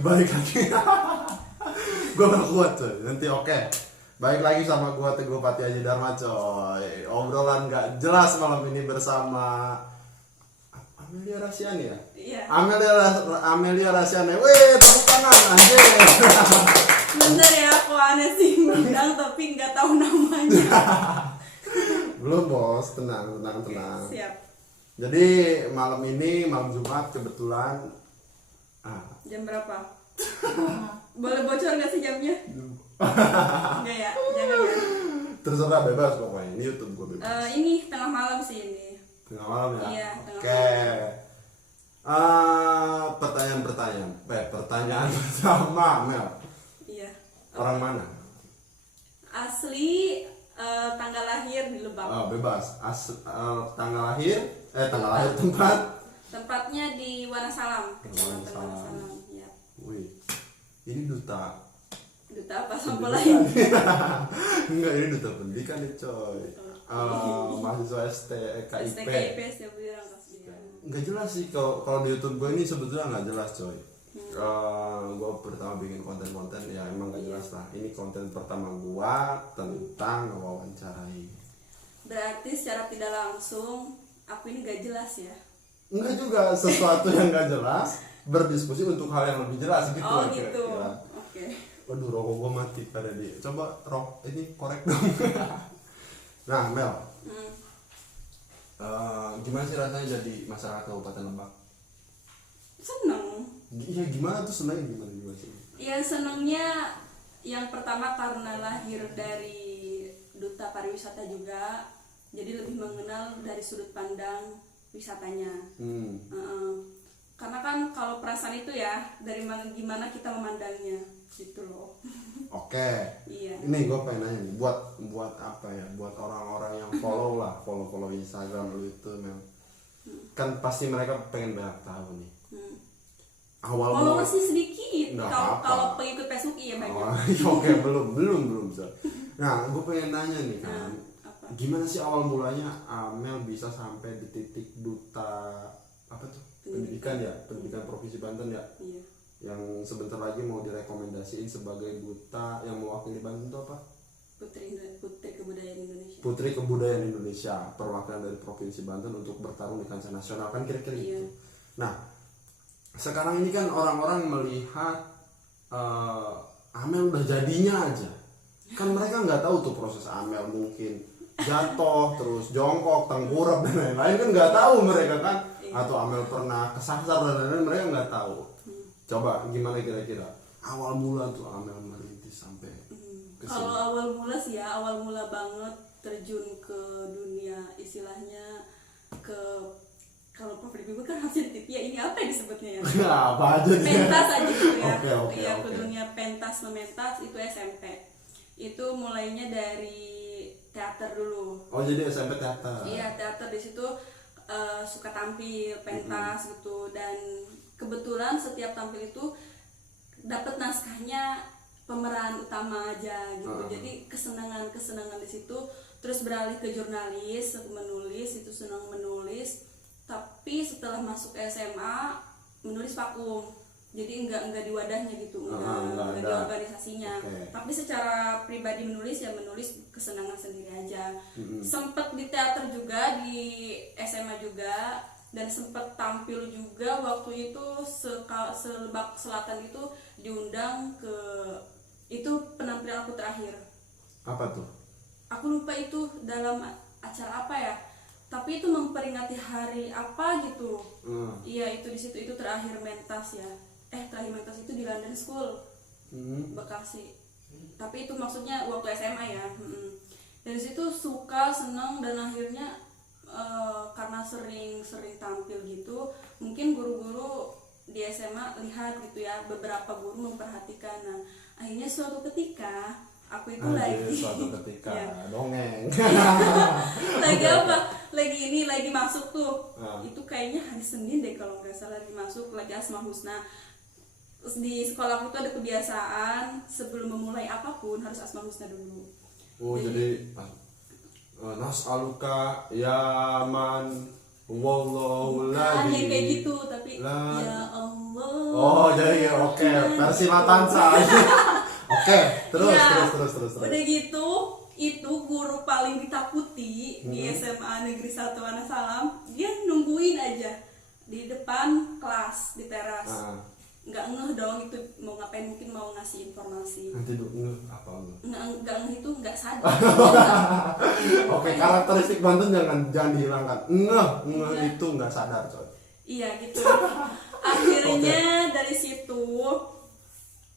Balik lagi. Gue gak kuat coy. Nanti oke. Balik lagi sama gue Teguh Pati Aji Dharma coy. Obrolan gak jelas malam ini bersama Amelia Rasiani ya? Iya. Amelia Rasiani. Weh, tepuk tangan anjir. Bentar ya, kok aneh sih ngundang tapi nggak tahu namanya. Belum bos, tenang. Siap. Jadi malam ini malam Jumat kebetulan Jam berapa? Boleh bocor nggak sih jamnya? Enggak ya, jangan ya. terserah bebas pokoknya. Ini YouTube gue bebas. Ini tengah malam sih ini. Tengah malam ya? Iya, tengah Oke. Pertanyaan pertama Mel. Iya. Orang mana? Asli tanggal lahir di Lebak. Oh, bebas. Tanggal lahir tempat. Tempatnya di Wonosalam, Kecamatan Wonosalam. Wonosalam. Iya. Wih. Ini duta Duta apa sama lain? Enggak, ini duta pendidikan nih coy. Mahasiswa STKIP. STKIP setiap bilang kasih. Nggak jelas sih kalau di YouTube gue ini sebetulnya nggak jelas coy. Gue pertama bikin konten ya emang nggak jelas lah. Ini konten pertama gue tentang wawancarai. Berarti secara tidak langsung aku ini gak jelas ya? Enggak juga, sesuatu yang nggak jelas berdiskusi untuk hal yang lebih jelas gitu. Oh lah, gitu. kira-kira. Oke. Waduh, rokok gue mati pada dia. Coba ini korek dong. Nah Mel, gimana sih rasanya jadi masyarakat Kabupaten Lebak? Seneng. Iya, gimana tuh senangnya gimana sih? Ya senengnya yang pertama karena lahir dari duta pariwisata juga, jadi lebih mengenal dari sudut pandang wisatanya. Karena kan kalau perasaan itu ya dari gimana kita memandangnya gitu loh. Oke. Iya. Ini gue pengen nanya nih, buat apa ya? Buat orang-orang yang follow Instagram lu itu, Mel. Kan pasti mereka pengen banyak tahu nih. Awal Kalau masih sedikit, Nggak kalau apa-apa. kalau pengikut Facebook iya banyak. Oke, belum so. Nah, gue pengen nanya nih kan, Apa? gimana sih awal mulanya Amel bisa sampai di titik duta apa tuh? Pendidikan Provinsi Banten ya? Iya. Yang sebentar lagi mau direkomendasiin sebagai duta yang mewakili Banten itu apa? Putri Kebudayaan Indonesia. Putri Kebudayaan Indonesia, perwakilan dari Provinsi Banten untuk bertarung di kancah nasional kan kira-kira Iya. gitu. Nah, sekarang ini kan orang-orang melihat Amel udah jadinya aja. Kan mereka nggak tahu tuh proses Amel, mungkin jatuh terus jongkok, tengkurap dan lain-lain kan nggak tahu mereka kan. Atau Amel pernah kesasar dan lain-lain, mereka nggak tahu. Coba gimana kira-kira awal mula tuh Amel merintis sampai ke Kalau sini? awal mula sih ya, awal mula banget terjun ke dunia istilahnya kalau public figure kan harusnya di TV ya, ini apa yang disebutnya ya? Apa aja dia? Pentas aja gitu ya. Oke. Ke dunia pentas mementas itu SMP. Itu mulainya dari teater dulu. Oh, jadi SMP teater. Iya, teater di situ suka tampil pentas gitu, dan kebetulan setiap tampil itu dapat naskahnya pemeran utama aja gitu. Jadi kesenangan di situ, terus beralih ke jurnalis, menulis, itu senang menulis. Tapi setelah masuk SMA menulis vakum. Jadi enggak di wadahnya gitu, enggak di organisasinya. Tapi secara pribadi menulis ya menulis kesenangan sendiri aja. Sempet di teater juga, di SMA juga, dan sempet tampil juga waktu itu Lebak Selatan itu diundang ke, itu penampilan aku terakhir. Apa tuh? Aku lupa itu dalam acara apa ya. Tapi itu memperingati hari apa gitu. Iya, itu di situ itu terakhir mentas ya. Terakhir mentas itu di London School, Bekasi. Tapi itu maksudnya waktu SMA ya. Dari situ suka, seneng, dan akhirnya karena sering tampil gitu, mungkin guru-guru di SMA lihat gitu ya, beberapa guru memperhatikan. Nah, akhirnya suatu ketika aku itu suatu ketika ya. Dongeng. lagi masuk tuh. Itu kayaknya hari Senin deh kalau nggak salah, lagi masuk lagi Asmaul Husna. Terus di sekolahku tuh ada kebiasaan sebelum memulai apapun harus Asmaul Husna dulu. Oh, jadi nas'aluka ya man wallahu la Kayak gitu, tapi ya Allah Oh, jadi oke, versi Latansa. Oke, terus, Iya. terus. Udah gitu, itu guru paling ditakuti di SMA Negeri 1 Wonosalam. Dia nungguin aja di depan kelas di teras. Ah, Nggak ngeh dong itu mau ngapain, mungkin mau ngasih informasi. nanti dulu apa lu? Nggak ngeh itu nggak sadar. Oke, karakteristik Banten jangan dihilangkan. Ngeh itu nggak sadar, coy. Iya gitu. Akhirnya dari situ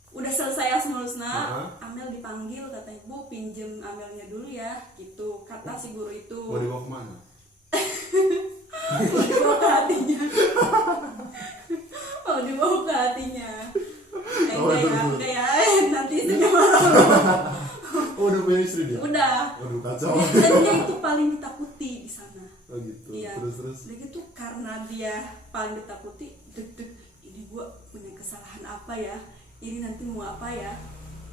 udah selesai asmalusna, Amel dipanggil, katanya Bu pinjem Amelnya dulu ya, gitu kata si guru itu. Mau dibawa kemana? Mau dibawa ke hatinya. Mau dibawa ke hatinya. Enggak ya, nanti istrinya marah. Oh, udah punya istri dia? Udah. Waduh, kacau. Dan dia itu paling ditakuti di sana. Oh gitu. Iya. Terus. Udah gitu karena dia paling ditakuti, deg-deg, ini gua punya kesalahan apa ya? Ini nanti mau apa ya?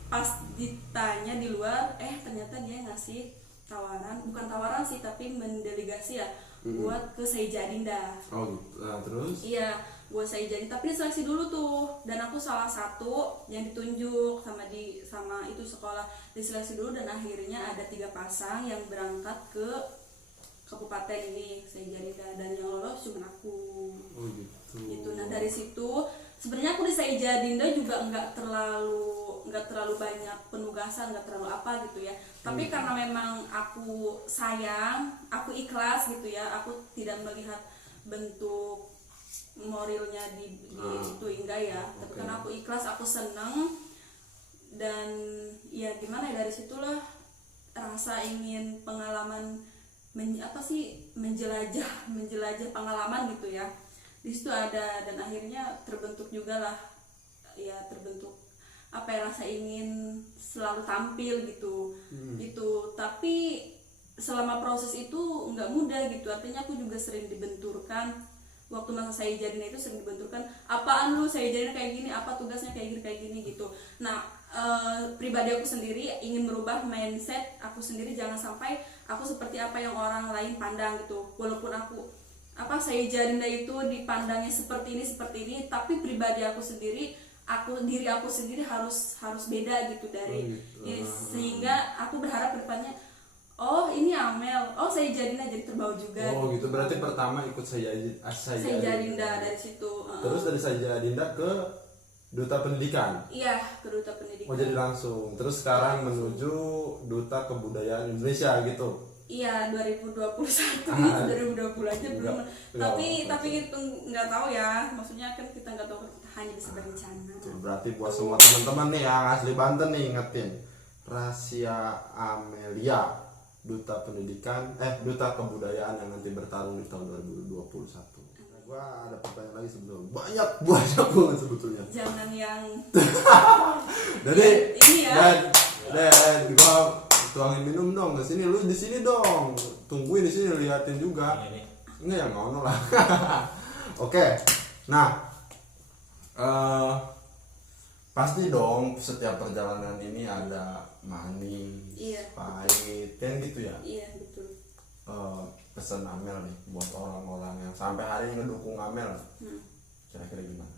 Pas ditanya di luar, ternyata dia ngasih tawaran, bukan tawaran sih tapi mendelegasi ya, buat ke Seija Dinda. Oh gitu. Nah, terus? Iya, buat Seija Dinda, tapi diseleksi dulu tuh, dan aku salah satu yang ditunjuk sama itu sekolah, diseleksi dulu, dan akhirnya ada 3 pasang yang berangkat ke kabupaten ini Seija Dinda, dan yang lolos cuma aku. Oh gitu. Gitu. Nah dari situ sebenarnya aku di Seija Dinda juga nggak terlalu banyak penugasan, nggak terlalu apa gitu ya, tapi karena memang aku sayang, aku ikhlas gitu ya, aku tidak melihat bentuk moralnya di itu enggak ya, tapi karena aku ikhlas, aku seneng, dan ya gimana ya, dari situlah rasa ingin pengalaman menjelajah pengalaman gitu ya, di situ ada, dan akhirnya terbentuk juga lah ya, terbentuk apa ya, rasa ingin selalu tampil gitu. Gitu, tapi selama proses itu nggak mudah gitu, artinya aku juga sering dibenturkan waktu masa saya jadinya, itu sering dibenturkan, apaan lu saya jadinya kayak gini, apa tugasnya kayak gini gitu. Nah pribadi aku sendiri ingin merubah mindset aku sendiri, jangan sampai aku seperti apa yang orang lain pandang gitu, walaupun aku saya jadinya itu dipandangnya seperti ini, tapi pribadi aku sendiri, diri aku sendiri harus beda gitu dari sehingga aku berharap kedepannya, oh ini Amel, oh saya jadinya jadi terbawa juga. Oh gitu, berarti pertama ikut saya Dinda dari situ. Terus dari saya Dinda ke Duta Pendidikan. Iya, ke Duta Pendidikan. Oh jadi langsung. Terus sekarang menuju Duta Kebudayaan Indonesia gitu. Iya, 2021 itu 2020 aja belum. Tapi itu nggak tahu ya, maksudnya kan kita nggak tahu, kita hanya bisa berencana. Berarti buat semua teman-teman nih yang asli Banten nih, ingetin Rasya Amelia, Duta Pendidikan, Duta Kebudayaan yang nanti bertarung di tahun 2021. Gua ada pertanyaan lagi sebelum banyak banget sebetulnya. Jangan yang Jadi ini ya. Dan gua tuangin minum dong ke sini, lu di sini dong, tungguin di sini, liatin juga. Enggak yang ngono lah. Oke. Nah, pasti dong setiap perjalanan ini ada manis, pahit, kan gitu ya. Iya betul. Pesan Amel nih buat orang-orang yang sampai hari ini ngedukung Amel, kira-kira gimana?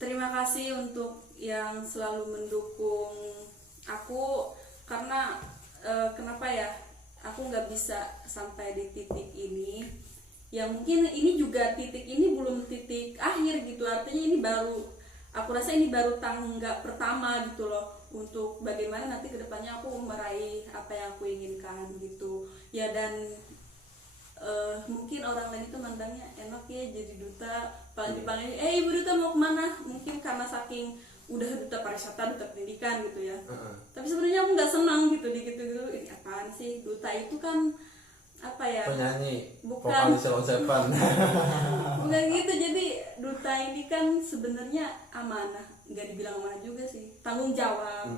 Terima kasih untuk yang selalu mendukung aku, karena kenapa ya, aku nggak bisa sampai di titik ini, ya mungkin ini juga titik ini belum titik akhir gitu, artinya ini baru, aku rasa ini baru tangga pertama gitu loh, untuk bagaimana nanti kedepannya aku meraih apa yang aku inginkan gitu ya. Dan mungkin orang lain itu mandangnya enak ya jadi duta, dipanggil ibu duta mau kemana, mungkin karena saking udah duta pariwisata, duta pendidikan gitu ya. Tapi sebenarnya aku nggak senang gitu gitu, ini apaan sih, duta itu kan apa ya, penyanyi, bukan vokalis Sheila on 7. bukan gitu. Jadi duta ini kan sebenarnya amanah, nggak dibilang amanah juga sih, tanggung jawab.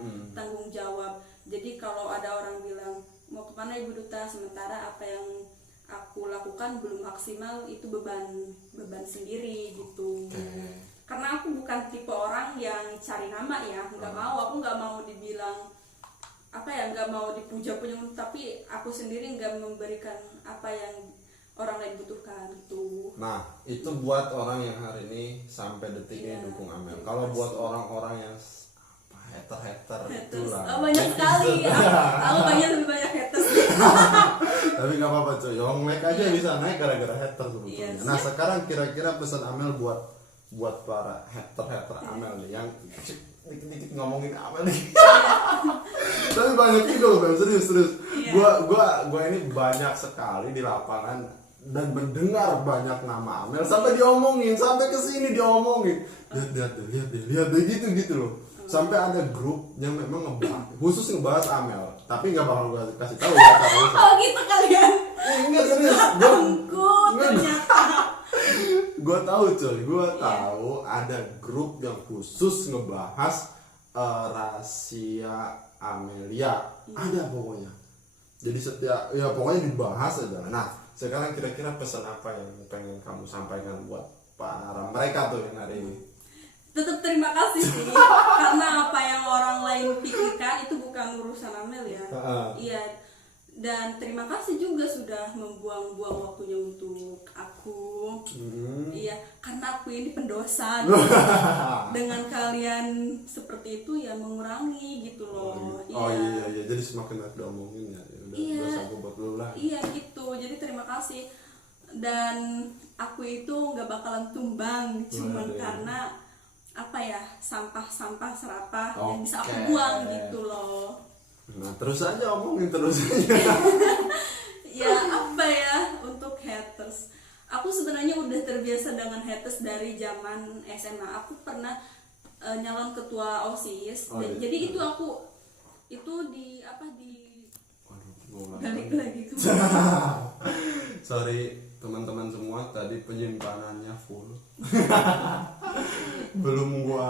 Jadi kalau ada orang bilang mau kemana ibu duta, sementara apa yang aku lakukan belum maksimal, itu beban sendiri gitu. Karena aku bukan tipe orang yang cari nama ya, aku nggak mau dibilang apa ya, nggak mau dipuja-puja, tapi aku sendiri nggak memberikan apa yang orang lain butuhkan gitu. Nah, itu buat orang yang hari ini sampai detik ini Iya, dukung Amel. terima Kalau buat kasih. orang-orang yang hater Haters, itulah. banyak sekali. Aku banyak lebih banyak haters. Tapi nggak apa-apa coy, yang naik aja bisa naik gara-gara hater sebetulnya. Iya. Nah sekarang kira-kira pesan Amel buat para hater Amel nih yang dikit-dikit ngomongin Amel nih. Tapi banyak juga loh, Bang, serius. Iya. Gua ini banyak sekali di lapangan dan mendengar banyak nama Amel sampai diomongin, sampai kesini diomongin. Lihat deh gitu loh. Sampai ada grup yang memang khusus ngebahas Amel, tapi nggak bakal gue kasih tahu ya karena Oh gitu kalian. enggak serius. Takut ternyata. Gue tahu coy, gue tahu ada grup yang khusus ngebahas rahasia Amelia, ada pokoknya. Jadi setiap ya pokoknya dibahas aja. Nah sekarang kira-kira pesan apa yang pengen kamu sampaikan buat para mereka tuh yang hari ini? Tetap terima kasih sih, karena apa yang orang lain pikirkan itu bukan urusan Amel ya. Iya, dan terima kasih juga sudah membuang-buang waktunya untuk aku. Iya, karena aku ini pendosa. Dengan kalian seperti itu ya mengurangi gitu loh. Oh iya, jadi semakin ada omongin ya. Udah Iya. dosa gue buat lu lah. Iya gitu, jadi terima kasih. Dan aku itu nggak bakalan tumbang cuma Waduh. karena apa ya, sampah-sampah serapah yang bisa aku Oke. buang gitu loh. Nah terus aja omongin terus aja. Ya apa ya, untuk haters, aku sebenarnya udah terbiasa dengan haters dari zaman SMA. Aku pernah nyalon ketua OSIS. Oh, iya. Jadi itu aku itu di Waduh, gua ulang balik lagi. lagi ke Sorry teman-teman semua, tadi penyimpanannya full. Belum gua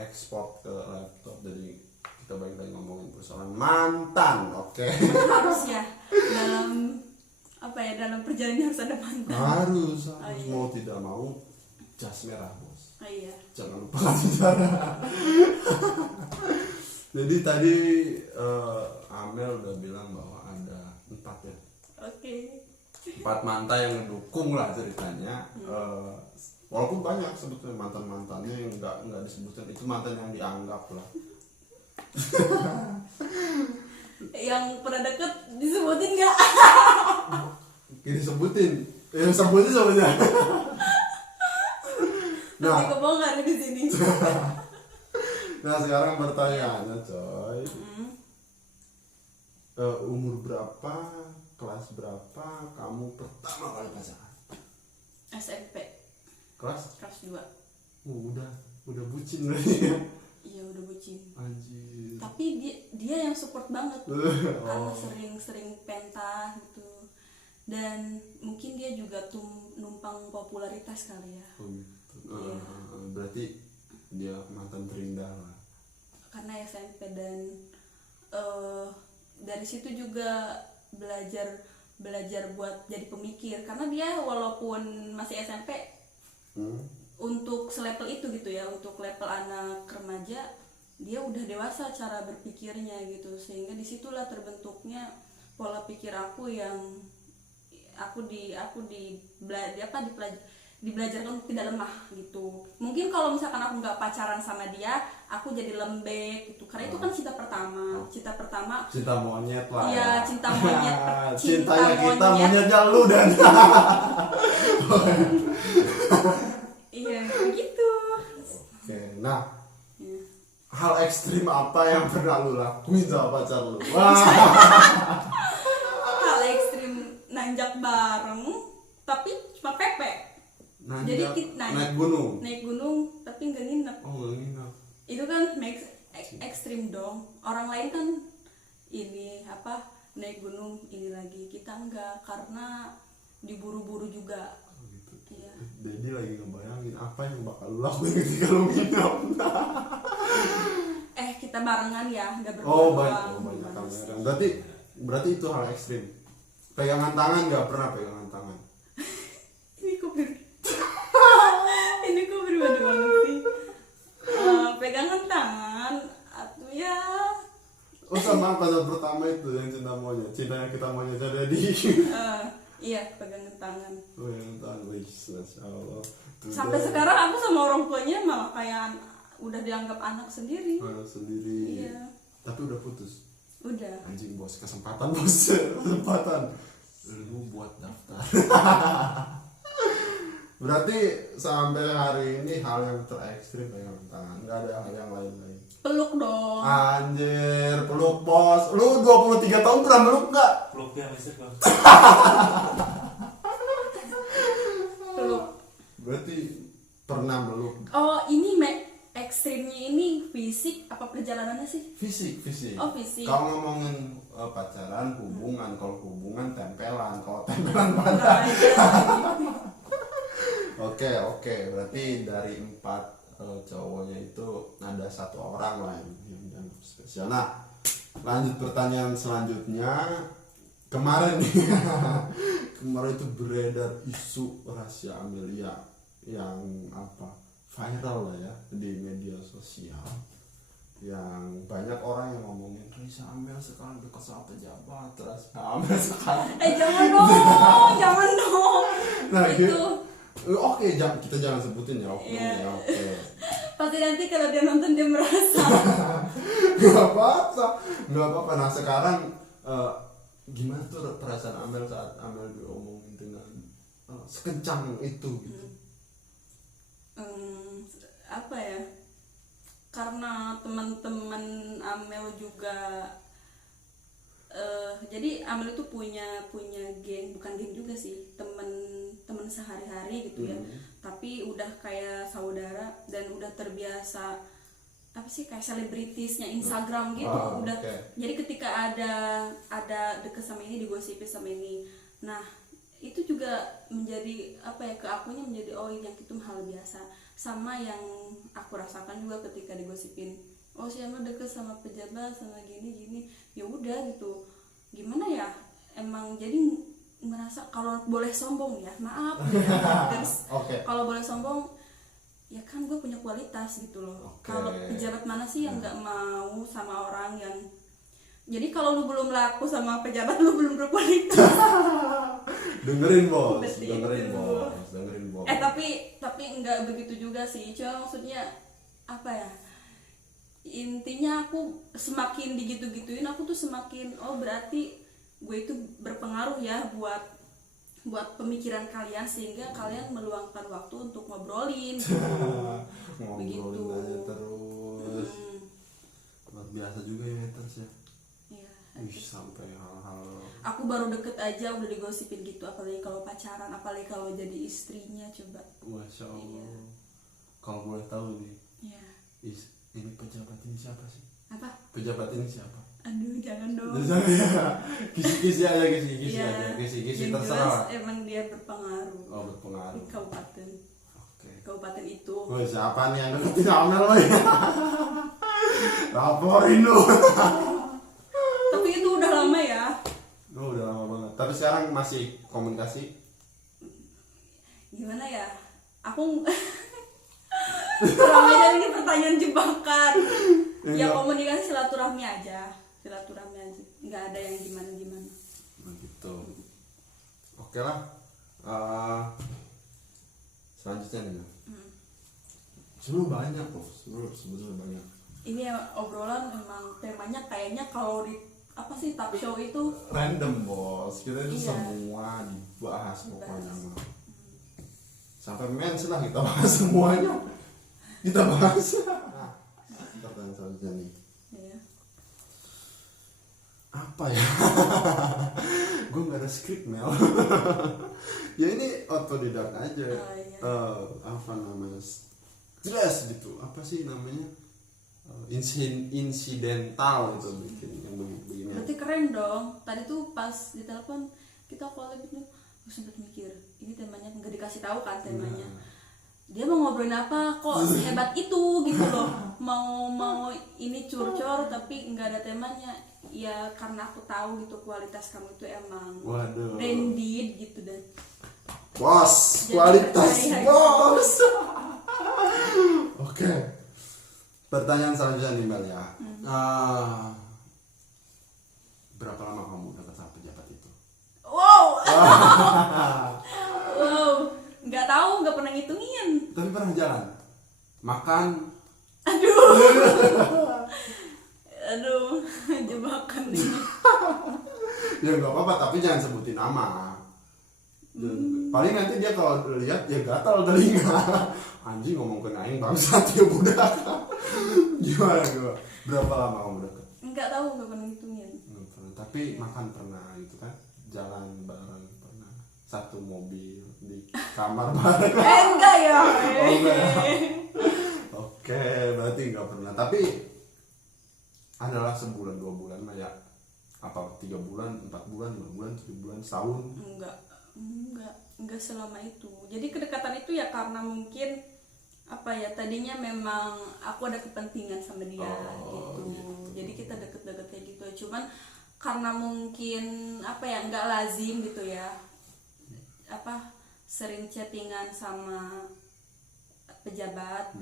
ekspor ke laptop, jadi kita balik lagi ngomongin persoalan mantan. Oke. harus ya dalam apa ya, dalam perjalanan harus ada mantan. harus iya. mau tidak mau jas merah bos, Oh iya. jangan lupa kasih cara. Jadi tadi Amel udah bilang bahwa ada 4 ya, Oke. 4 mantan yang mendukung lah ceritanya. Walaupun banyak sebetulnya mantannya yang nggak disebutkan, itu mantan yang dianggap lah. Yang pernah deket disebutin nggak? Disebutin, sebutin sebenarnya. Nanti kebongkar di sini. Nah sekarang pertanyaannya coy, umur berapa, kelas berapa kamu pertama kali pacaran? SMP Kelas? kelas 2. Udah bucin lagi ya. Iya udah bucin. Anjir. Tapi dia yang support banget. Karena sering pentas gitu. Dan mungkin dia juga numpang popularitas kali ya. Oh gitu. Iya. Berarti dia mantan terindah lah. Karena SMP dan dari situ juga belajar buat jadi pemikir, karena dia walaupun masih SMP untuk selevel itu gitu ya, untuk level anak remaja dia udah dewasa cara berpikirnya gitu, sehingga disitulah terbentuknya pola pikir aku yang dibelajarkan untuk tidak lemah gitu. Mungkin kalau misalkan aku nggak pacaran sama dia, aku jadi lembek gitu, karena itu kan cinta pertama Cinta monyet lah. iya, cinta monyet. Cintanya kita monyetnya lu dan. Iya begitu. Oke, nah Ya. hal ekstrim apa yang pernah lu lakuin sama pacar lu? Wah. Hal ekstrim nanjak bareng tapi cuma pepek. Jadi kita naik gunung. naik gunung tapi nggak nginep. Oh nggak nginep. Itu kan ekstrim dong. Orang lain kan ini apa, naik gunung ini lagi, kita enggak karena diburu-buru juga. Oh, gitu. Iya. Jadi lagi ngebayangin apa yang bakal lu lakuin ketika lu nginep. Kita barengan ya, nggak berdua Oh doang. banyak Gimana sih? kamera. Berarti itu hal ekstrim. Pegangan tangan nggak pernah pegangan tangan. Ini kok pribadi banget sih. Pegangan tangan atau ya Oh sama pacar pertama itu yang cinta monyet, cinta yang kita monyet jadi. Iya, pegangan tangan. Yang tahu, Masya Allah. Sampai sekarang aku sama orang tuanya malah kayak udah dianggap anak sendiri. Anak sendiri. Iya. Tapi udah putus. Udah. Anjing bos, kesempatan bos, kesempatan. Lu buat daftar. Berarti sampai hari ini hal yang terekstrim pegangan tangan, nggak ada hal yang lain-lain. Peluk dong. Anjir, peluk bos. Lu 23 tahun pernah meluk nggak? Peluknya misir bang. Peluk. Berarti pernah meluk. Oh, ini ekstrimnya ini fisik apa perjalanannya sih? Fisik. Oh, fisik. Kalau ngomongin pacaran, hubungan, kalau hubungan tempelan, kalau tempelan Nggak pantat. ada. Oke, berarti dari 4 cowoknya itu ada 1 orang lah yang dianggap spesial. Nah, lanjut pertanyaan selanjutnya. Kemarin itu beredar isu rahasia Amelia yang viral lah ya di media sosial, yang banyak orang yang ngomongin Raisa Amel sekarang dekat sama pejabat, terus Amel sekarang Jangan dong, jangan dong. nah Itu oke, kita jangan sebutin ya, oknumnya. Iya. Oke. pasti nanti kalau dia nonton dia merasa. Nggak apa-apa. Nah sekarang gimana tuh perasaan Amel saat Amel diomongin dengan sekencang itu gitu? Apa ya, karena teman-teman Amel juga jadi Amel itu punya geng, bukan geng juga sih, teman sehari-hari gitu ya, tapi udah kayak saudara dan udah terbiasa apa sih, kayak selebritisnya Instagram gitu. Udah Okay. Jadi ketika ada deket sama ini digosipin sama ini, nah itu juga menjadi apa ya, ke akunya menjadi oh yang itu hal biasa. Sama yang aku rasakan juga ketika digosipin, oh si Amel deket sama pejabat sama gini ya udah gitu, gimana ya, emang jadi merasa kalau boleh sombong ya, maaf ya terus Oke. kalau boleh sombong ya kan gue punya kualitas gitu loh. Oke. Kalau pejabat mana sih yang nggak mau sama orang yang, jadi kalau lu belum laku sama pejabat lu belum berkualitas. dengerin bos. Tapi nggak begitu juga sih, cuma maksudnya apa ya, intinya aku semakin digitu-gituin aku tuh semakin oh berarti gue itu berpengaruh ya buat pemikiran kalian, sehingga kalian meluangkan waktu untuk ngobrolin gitu. Ngobrolin aja terus. Luar biasa juga ya haters ya. Iya. Sampai hal-hal. Aku baru deket aja udah digosipin gitu, apalagi kalau pacaran, apalagi kalau jadi istrinya, coba. Masya Allah. Iya. Kalau boleh tahu nih, Iya. ini pejabat ini siapa sih? Apa? Pejabat ini siapa? Aduh, jangan dong. Kisi-kisi aja, kisi-kisi Iya. aja, kisi-kisi Yang terserah. jelas emang dia berpengaruh Oh di berpengaruh. kabupaten itu. Oh siapa nih yang deketin Amel lo ya? Laporin lu. Tapi itu udah lama ya. Oh udah lama banget. Tapi sekarang masih komunikasi? Gimana ya? Aku Silaturahmi aja, ini pertanyaan jebakan. Ya komunikasi silaturahmi aja, nggak ada yang gimana. Begitu. Oke lah. Selanjutnya nih. Sebenarnya banyak loh, sebenarnya banyak. Ini obrolan memang temanya kayaknya kalau di apa sih talk show itu Random bos, kita itu Iya. semua dibahas pokoknya mah. Sampai mens lah kita bahas semuanya. Kita bahas. Nah, pertanyaan selanjutnya nih. ya. Apa ya? Gue nggak ada skrip Mel. Ya ini otodidak aja. Oh, iya. Apa namanya? Jelas gitu. Apa sih namanya? Insidental itu bikin yang begini. Berarti keren dong. Tadi tuh pas di telepon kita collab itu, gue sempet mikir ini temanya nggak dikasih tahu kan temanya. Dia mau ngobrolin apa kok sehebat itu gitu loh. Mau ini curcor tapi nggak ada temanya. Ya karena aku tahu gitu kualitas kamu itu emang Waduh. branded gitu dan Bos, Jadi kualitas percaya. bos. Oke. Pertanyaan selanjutnya nih Mel ya. Berapa lama kamu dekat sama pejabat itu? wow. Wow, nggak tahu, nggak pernah ngitungin. Tapi pernah jalan, makan. Aduh, jebakan nih. Ya nggak apa-apa, tapi jangan sebutin nama. Paling nanti dia kalau lihat ya gatal telinga. Anjing ngomong ke aing bangsat ya budak. Gimana? Berapa lama kamu deket? Nggak tahu, nggak pernah ngitungin. Nggak pernah. Tapi makan pernah gitu kan? Jalan bareng pernah. Satu mobil di kamar bareng. Enggak ya. Oh, enggak. Oke, berarti nggak pernah. Tapi adalah sebulan 2 bulan mah ya. Apa 3 bulan, 4 bulan, 5 bulan, 7 bulan, setahun? Enggak selama itu. Jadi kedekatan itu ya karena mungkin apa ya, tadinya memang aku ada kepentingan sama dia gitu. Jadi kita deket-deket kayak gitu. Cuman karena mungkin apa ya, nggak lazim gitu ya. Apa sering chattingan sama pejabat.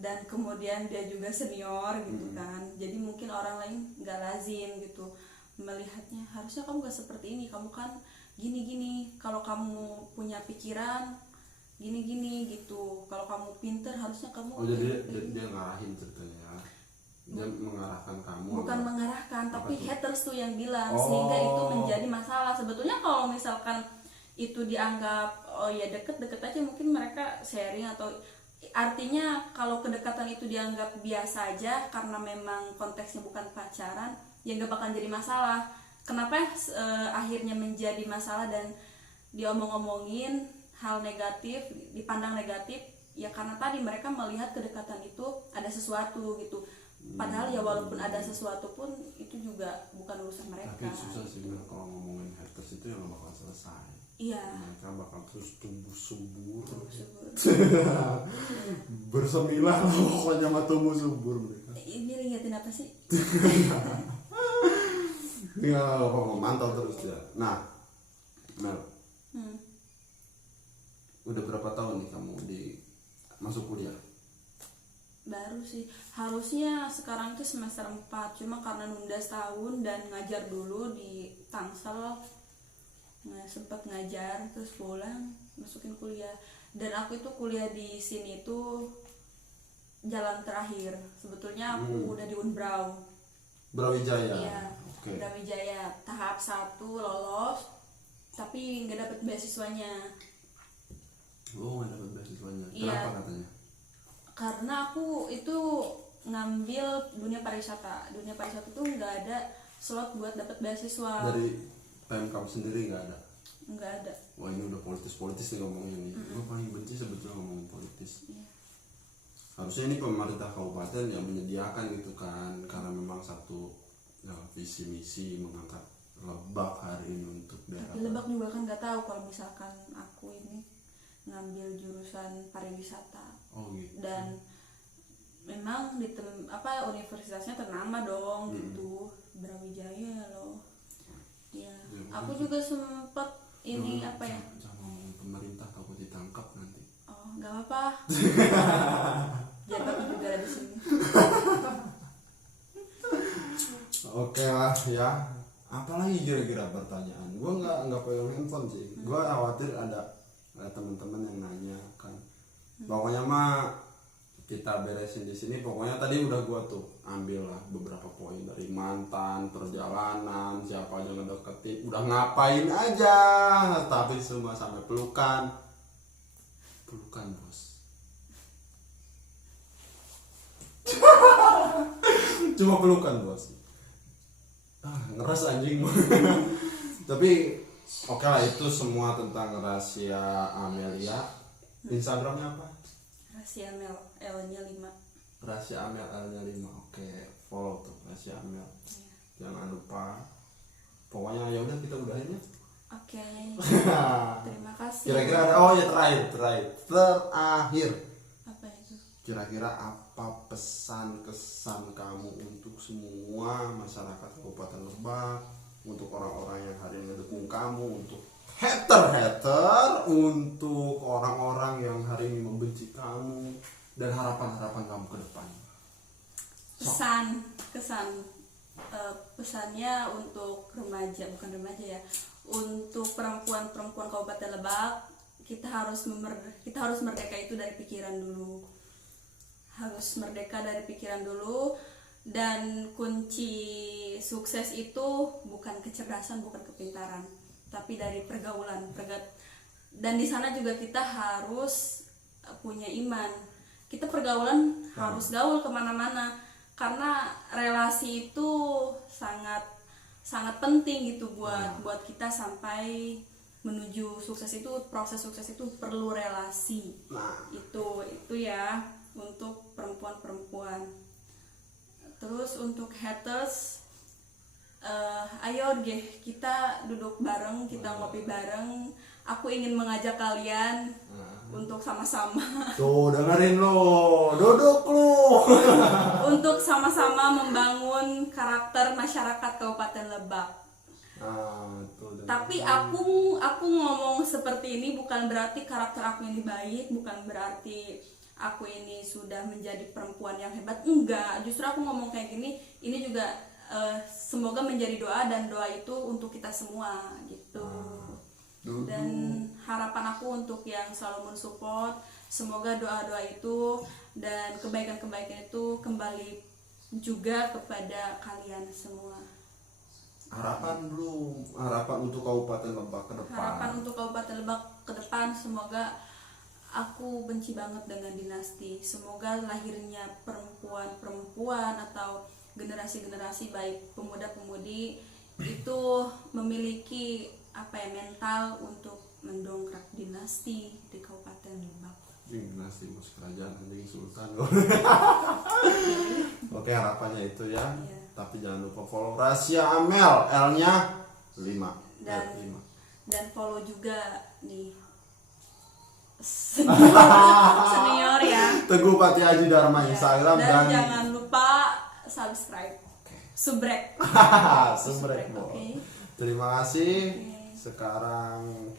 Dan kemudian dia juga senior gitu kan, jadi mungkin orang lain nggak lazim gitu melihatnya, harusnya kamu gak seperti ini, kamu kan gini-gini, kalau kamu punya pikiran gini-gini gitu, kalau kamu pinter harusnya kamu. Jadi dia ngarahin ceritanya ya, dia mengarahkan kamu. Bukan mengarahkan, tapi tuh? haters tuh yang bilang, sehingga itu menjadi masalah. Sebetulnya kalau misalkan itu dianggap oh ya deket-deket aja, mungkin mereka sharing atau artinya kalau kedekatan itu dianggap biasa aja karena memang konteksnya bukan pacaran, ya nggak bakal jadi masalah. Kenapa akhirnya menjadi masalah dan diomong-omongin hal negatif, dipandang negatif, ya karena tadi mereka melihat kedekatan itu ada sesuatu gitu. Padahal ya walaupun ada sesuatu pun itu juga bukan urusan mereka. Tapi susah sih bener kalau ngomongin haters itu yang gak bakal selesai. Iya. Mereka bakal terus tumbuh subur. Bersemilah pokoknya mah tumbuh subur mereka. Ini liatin apa sih? Ya apa mantau terus ya. Nah, Mel, udah berapa tahun nih kamu masuk kuliah? Baru sih, harusnya sekarang tuh semester 4, cuma karena nunda setahun dan ngajar dulu di Tangsel, sempat ngajar terus pulang masukin kuliah. Dan aku itu kuliah di sini tuh jalan terakhir. Sebetulnya aku udah di Unbrau. Brawijaya. Iya. Oke. Brawijaya tahap 1 lolos, tapi nggak dapet beasiswanya. Oh, nggak dapet beasiswanya. Iya. Kenapa katanya? Karena aku itu ngambil dunia pariwisata. Dunia pariwisata tuh nggak ada slot buat dapet beasiswa. Dari PMK sendiri nggak ada? Nggak ada. Wah, ini udah politis nih ngomongnya nih. Gue paling benci sebetulnya ngomongin politis. Iya. Harusnya ini pemerintah kabupaten yang menyediakan gitu kan, karena memang satu visi misi mengangkat Lebak hari ini untuk daerah. Tapi Lebak juga kan nggak tahu kalau misalkan aku ini ngambil jurusan pariwisata. Oh gitu. Dan memang di universitasnya ternama dong gitu, Brawijaya loh. Ya, aku juga sempat ini apa ya? Jangan ngomong pemerintah, takut ditangkap nanti. Oh, nggak apa-apa. Jabat juga ada di sini. Oke lah ya. Apalagi kira-kira pertanyaan? Gue nggak pegang handphone sih. Gue khawatir ada teman-teman yang nanya kan. Pokoknya mah kita beresin di sini. Pokoknya tadi udah gue tuh ambil lah beberapa poin dari mantan, perjalanan, siapa aja ngedeketin, udah ngapain aja, tapi semua sampai pelukan bos. Cuma pelukan bos. Ngeras anjing. Tapi oke lah, itu semua tentang rahasia Amelia. Instagramnya apa? Rahasia Mel, L-nya 5. Rahasia Amel, L-nya 5. Oke, follow tuh Rahasia Amel. Jangan lupa. Pokoknya ya udah, kita udahin ya. Oke. Terima kasih. Kira-kira ada, oh ya terakhir. Apa itu? Kira-kira apa pesan kesan kamu untuk semua masyarakat Kabupaten Lebak, untuk orang-orang yang hari ini mendukung kamu, untuk hater, untuk orang-orang yang hari ini membenci kamu, dan harapan-harapan kamu ke depan. Pesannya untuk remaja, bukan remaja ya, untuk perempuan-perempuan Kabupaten Lebak, kita harus merdeka itu dari pikiran dulu. Harus merdeka dari pikiran dulu, dan kunci sukses itu bukan kecerdasan, bukan kepintaran, tapi dari pergaulan. Dan di sana juga kita harus punya iman. Kita pergaulan harus gaul kemana-mana, karena relasi itu sangat penting gitu buat kita sampai menuju sukses itu. Proses sukses itu perlu relasi. Itu ya untuk perempuan-perempuan. Terus untuk haters, ayo deh kita duduk bareng, kita ngopi bareng. Aku ingin mengajak kalian untuk sama-sama Tuh dengerin lo, duduk lo. untuk sama-sama membangun karakter masyarakat Kabupaten Lebak. Tapi aku ngomong seperti ini bukan berarti karakter aku ini baik, bukan berarti aku ini sudah menjadi perempuan yang hebat. Enggak, justru aku ngomong kayak gini ini juga semoga menjadi doa, dan doa itu untuk kita semua gitu. Dan harapan aku untuk yang selalu mensupport, semoga doa-doa itu dan kebaikan-kebaikan itu kembali juga kepada kalian semua. Harapan untuk Kabupaten Lebak ke depan. Harapan untuk Kabupaten Lebak ke depan, semoga, aku benci banget dengan dinasti. Semoga lahirnya perempuan-perempuan atau generasi-generasi baik pemuda-pemudi itu memiliki mental untuk mendongkrak dinasti di Kabupaten Lebak. Dinasti mus kerajaan anjing sultan. Oke, harapannya itu ya. Iya. Tapi jangan lupa follow Rahasia Amel, L-nya 5. Dan follow juga nih senior ya. Teguh Pati Haji Dharma Instagram, dan jangan lupa subscribe. Subrek. Subrek. Oke. Terima kasih. Oke. Sekarang